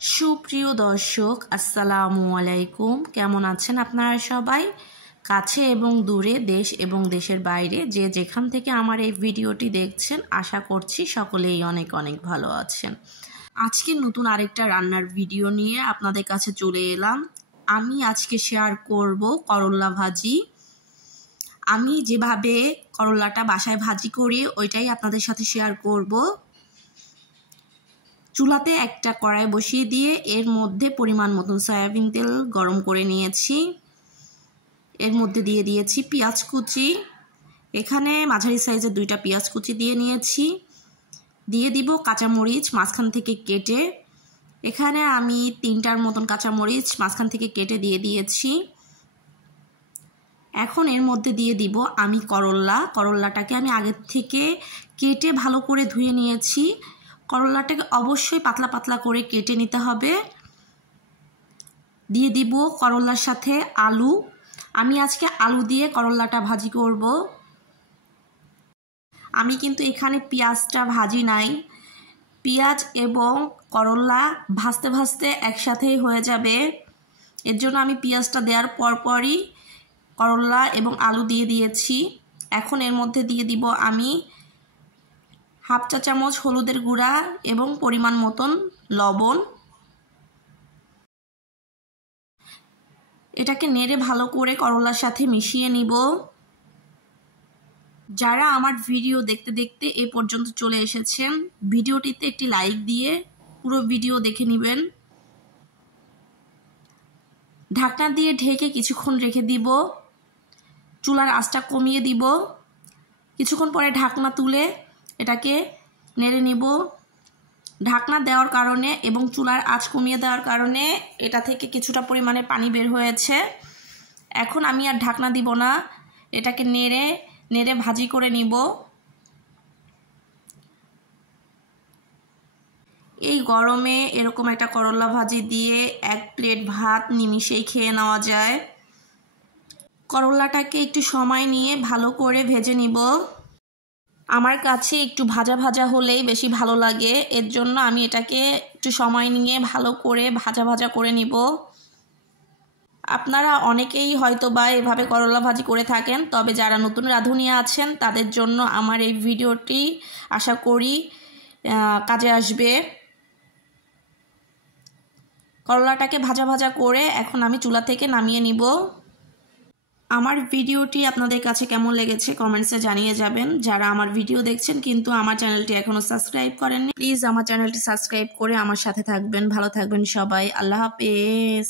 সুপ্রিয় দর্শক আসসালামু আলাইকুম। কেমন আছেন আপনারা সবাই? কাছে এবং দূরে, দেশ এবং দেশের বাইরে যে যেখান থেকে আমার এই ভিডিওটি দেখছেন, আশা করছি সকলেই অনেক অনেক ভালো আছেন। আজকে নতুন আরেকটা রান্নার ভিডিও নিয়ে আপনাদের কাছে চলে এলাম। আমি আজকে শেয়ার করব করল্লা ভাজি। আমি যেভাবে করল্লাটা বাসায় ভাজি করি ওইটাই আপনাদের সাথে শেয়ার করব। চুলাতে একটা কড়াই বসিয়ে দিয়ে এর মধ্যে পরিমাণ মতন সয়াবিন তেল গরম করে নিয়েছি। এর মধ্যে দিয়ে দিয়েছি পেঁয়াজ কুচি। এখানে মাঝারি সাইজের 2টা পেঁয়াজ কুচি দিয়ে নিয়েছি। দিয়ে দিব কাঁচামরিচ মাঝখান থেকে কেটে। এখানে আমি 3টার মতন কাঁচামরিচ মাঝখান থেকে কেটে দিয়ে দিয়েছি। এখন এর মধ্যে দিয়ে দিব আমি করল্লাটাকে আমি আগের থেকে কেটে ভালো করে ধুয়ে নিয়েছি। করল্লাটাকে অবশ্যই পাতলা পাতলা করে কেটে নিতে হবে। দিয়ে দিব করল্লার সাথে আলু। আমি আজকে আলু দিয়ে করল্লাটা ভাজি করব। আমি কিন্তু এখানে পেঁয়াজটা ভাজি নাই। পেঁয়াজ এবং করল্লা ভাজতে ভাজতে একসাথেই হয়ে যাবে। এর জন্য আমি পেঁয়াজটা দেওয়ার পরপরই করল্লা এবং আলু দিয়ে দিয়েছি। এখন এর মধ্যে দিয়ে দিব আমি হাফ চা চামচ হলুদের গুঁড়া এবং পরিমাণ মতন লবণ। এটাকে নেড়ে ভালো করে করলার সাথে মিশিয়ে নিব। যারা আমার ভিডিও দেখতে দেখতে এ পর্যন্ত চলে এসেছেন, ভিডিওটিতে একটি লাইক দিয়ে পুরো ভিডিও দেখে নেবেন। ঢাকনা দিয়ে ঢেকে কিছুক্ষণ রেখে দিব। চুলার আঁচটা কমিয়ে দিব। কিছুক্ষণ পরে ঢাকনা তুলে এটাকে নেড়ে নিব। ঢাকনা দেওয়ার কারণে এবং চুলার আঁচ কমিয়ে দেওয়ার কারণে এটা থেকে কিছুটা পরিমাণে পানি বের হয়েছে। এখন আমি আর ঢাকনা দিব না, এটাকে নেড়ে নেড়ে ভাজি করে নিব। এই গরমে এরকম একটা করল্লা ভাজি দিয়ে 1 প্লেট ভাত নিমিষেই খেয়ে নেওয়া যায়। করল্লাটাকে একটু সময় নিয়ে ভালো করে ভেজে নিব। আমার কাছে একটু ভাজা ভাজা হলেই বেশি ভালো লাগে, এর জন্য আমি এটাকে একটু সময় নিয়ে ভালো করে ভাজা ভাজা করে নিব। আপনারা অনেকেই হয়তো বা এভাবে করল্লা ভাজি করে থাকেন, তবে যারা নতুন রাঁধুনি আছেন তাদের জন্য আমার এই ভিডিওটি আশা করি কাজে আসবে। করলাটাকে ভাজা ভাজা করে এখন আমি চুলা থেকে নামিয়ে নিব। আমার ভিডিওটি আপনাদের কাছে কেমন লেগেছে কমেন্টসে জানিয়ে যাবেন। যারা আমার ভিডিও দেখছেন কিন্তু আমার চ্যানেলটি এখনও সাবস্ক্রাইব করেননি, প্লিজ আমার চ্যানেলটি সাবস্ক্রাইব করে আমার সাথে থাকবেন। ভালো থাকবেন সবাই। আল্লাহ হাফেজ।